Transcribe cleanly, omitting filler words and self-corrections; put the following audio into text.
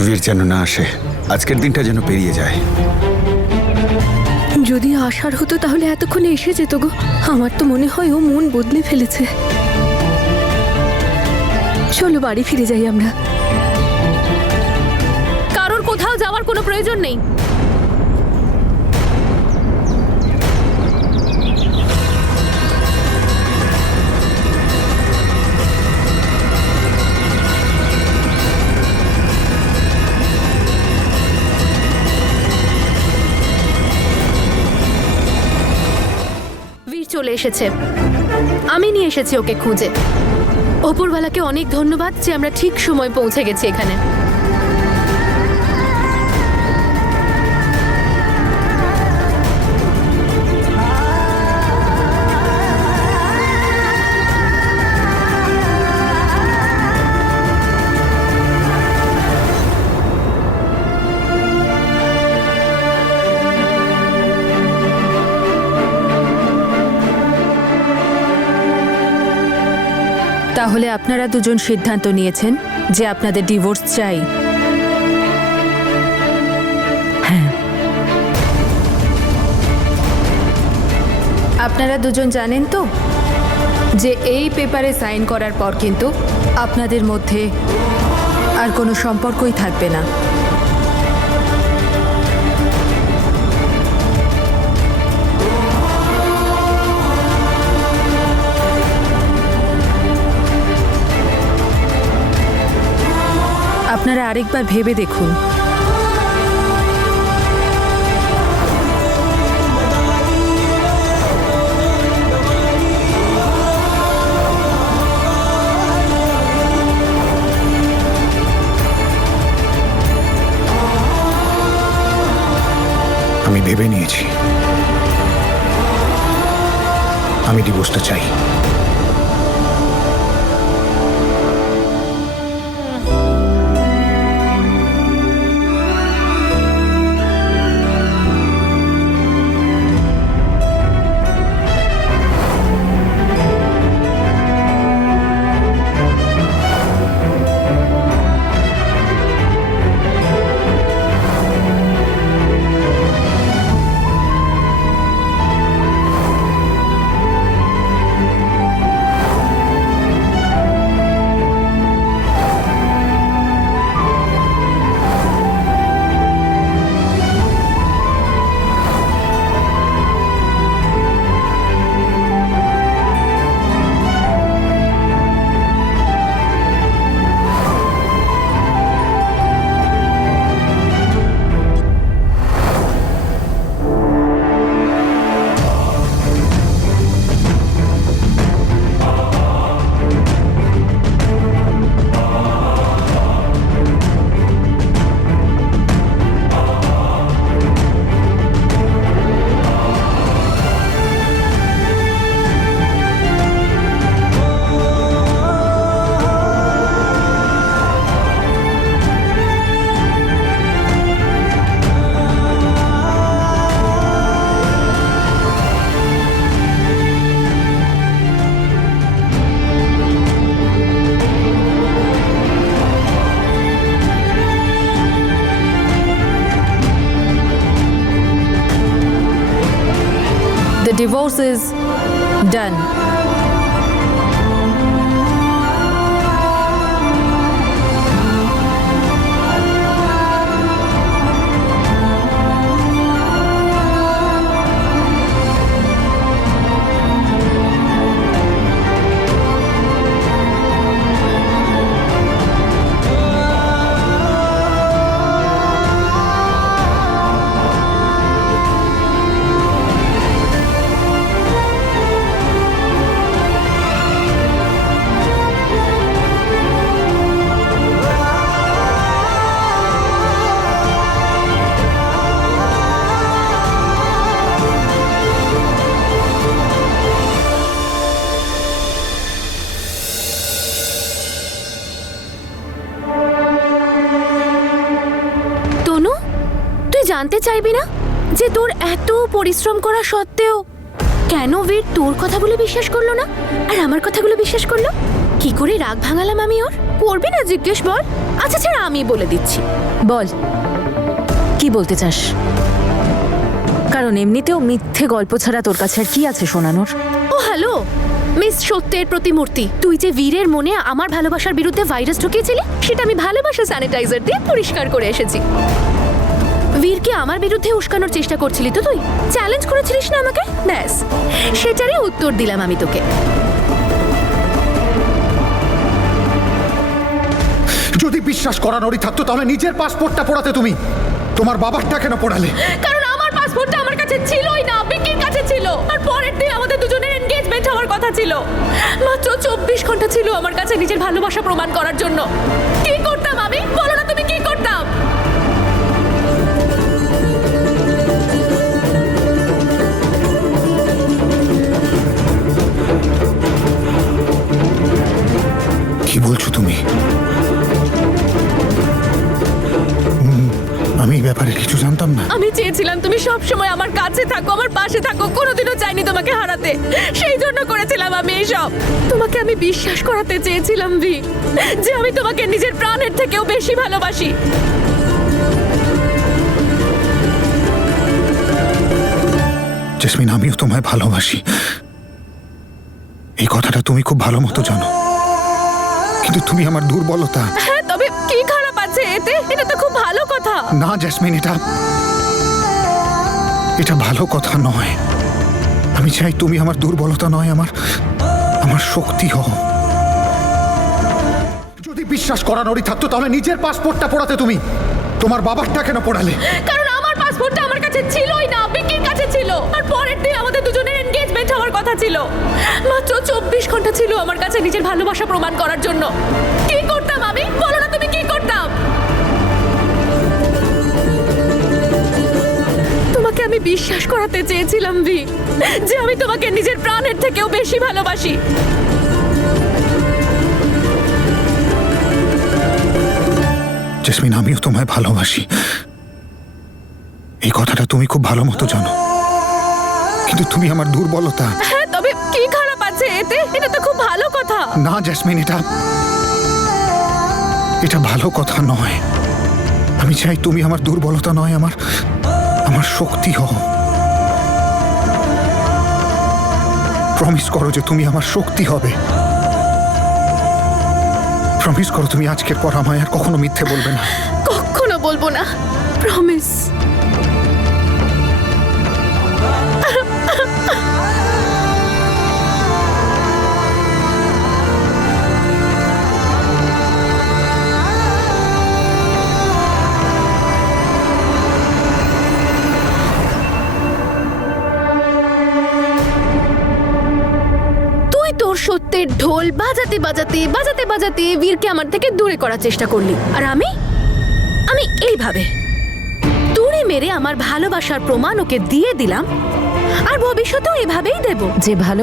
বীর যেন না আসে, আজকের দিনটা যেন পেরিয়ে যায়। যদি আসার হতো তাহলে এতক্ষণে এসে যেত গো। আমার তো মনে হয় ও মন বদলে ফেলেছে। চলো বাড়ি ফিরে যাই আমরা। কারোর কোথাও যাওয়ার কোনো প্রয়োজন নেই। বীর চলে এসেছে, আমি নিয়ে এসেছি ওকে খুঁজে। ওপরওয়ালাকে অনেক ধন্যবাদ যে আমরা ঠিক সময় পৌঁছে গেছি এখানে। তাহলে আপনারা দুজন সিদ্ধান্ত নিয়েছেন যে আপনাদের ডিভোর্স চাই? হ্যাঁ। আপনারা দুজন জানেন তো যে এই পেপারে সাইন করার পর কিন্তু আপনাদের মধ্যে আর কোনো সম্পর্কই থাকবে না। আপনারা আরেকবার ভেবে দেখুন। আমি ভেবে নিয়েছি, আমি ডিভোর্সটা চাই। The divorce is done. জানতে চাইবি না যে তোর এত পরিশ্রম করা সত্ত্বেও কেন বীর তোর কথাগুলো বিশ্বাস করলো না আর আমার কথাগুলো বিশ্বাস করলো? কি করে রাগ ভাঙালাম আমি ওর? করবি না জিজ্ঞেস বল? আচ্ছা ছাড়া আমি বলে দিচ্ছি। বল কি বলতে চাস, কারণ এমনিতেও মিথ্যে গল্প ছাড়া তোর কাছে আর কি আছে শোনানোর? ও হ্যালো মিস সত্যের প্রতিমূর্তি, তুই যে বীরের মনে আমার ভালোবাসার বিরুদ্ধে ভাইরাস ঢুকিয়েছিলি সেটা আমি ভালোবাসা স্যানিটাইজার দিয়ে পরিষ্কার করে এসেছি। বীরকে আমার বিরুদ্ধে উস্কানোর চেষ্টা করছিলি তো, তুই চ্যালেঞ্জ করেছিলিস না আমাকে, ব্যাস সেটারই উত্তর দিলাম আমি তোকে। যদি বিশ্বাস করানোরই থাকতো তাহলে নিজের পাসপোর্টটা পোড়াতে তুমি। তোমার বাবারটা কেন পোড়ালে? কারণ আমার পাসপোর্টটা আমার কাছে ছিলই না, বিকির কাছে ছিল। আর পরের দিন আমাদের দুজনের এনগেজমেন্ট হওয়ার কথা ছিল। মাত্র 24 ঘন্টা ছিল আমার কাছে নিজের ভালোবাসা প্রমাণ করার জন্য। কি করতাম আমি, বলো না তুমি কি করতাম? কি বলছো তুমি? আমি এই ব্যাপারে কিছু জানতাম না। আমি চেয়েছিলাম তুমি সব সময় আমার কাছে থাকো, আমার পাশে থাকো, কোনোদিনও চাইনি তোমাকে হারাতে। সেই জন্য করেছিলাম আমি এইসব। তোমাকে আমি বিশ্বাস করাতে চেয়েছিলাম বীর, যে আমি তোমাকে নিজের প্রাণের থেকেও বেশি ভালোবাসি। জেসমিন, আমিও তোমায় ভালোবাসি, এই কথাটা তুমি খুব ভালো মতো জানো। কিন্তু তুমি আমার দুর্বলতা। হ্যাঁ, তবে কি খারাপ আছে এতে? এটা তো খুব ভালো কথা। না জেসমিন, এটা ভালো কথা নয়। আমি চাই তুমি আমার দুর্বলতা নয়, আমার শক্তি হও। যদি বিশ্বাস করানোরই থাকতো তাহলে নিজের পাসপোর্টটা পোড়াতে তুমি। তোমার বাবারটা কেন পোড়ালে? কারণ আমার পাসপোর্টটা আমার কাছে ছিলই না, বিকির কাছে ছিল। আর পরের দিন আমাদের দুজনের এনগেজমেন্ট হওয়ার কথা ছিল। মাত্র 24 ঘন্টা ছিল আমার কাছে নিজের ভালোবাসা প্রমাণ করার জন্য। কি করতাম আমি, বলো না তুমি কি করতাম? তোমাকে আমি বিশ্বাস করাতে চেয়েছিলাম বীর, যে আমি তোমাকে নিজের প্রাণের থেকেও বেশি ভালোবাসি। জেসমিন, আমিও তোমায় ভালোবাসি, এই কথাটা তুমি খুব ভালো মতো জানো। কিন্তু তুমি আমার দুর্বলতা। হ্যাঁ, তবে কি খারাপ আছে এতে? এটা তো খুব ভালো কথা। না জেসমিন, এটা ভালো কথা নয়। আমি চাই তুমি আমার দুর্বলতা নয়, আমার শক্তি হও। প্রমিস করো যে তুমি আমার শক্তি হবে। প্রমিস করো তুমি আজকের পর আমায় আর কখনো মিথ্যে বলবে না। কখনো বলবো না, প্রমিস। তোর সত্যের ঢোল বাজাতে বাজাতে বীরকে আমার থেকে দূরে করার চেষ্টা করলি, আর আমি এইভাবে তুড়ি মেরে আমার ভালোবাসার প্রমাণ ওকে দিয়ে দিলাম, আর ভবিষ্যতেও এভাবেই দেব। যে ভালো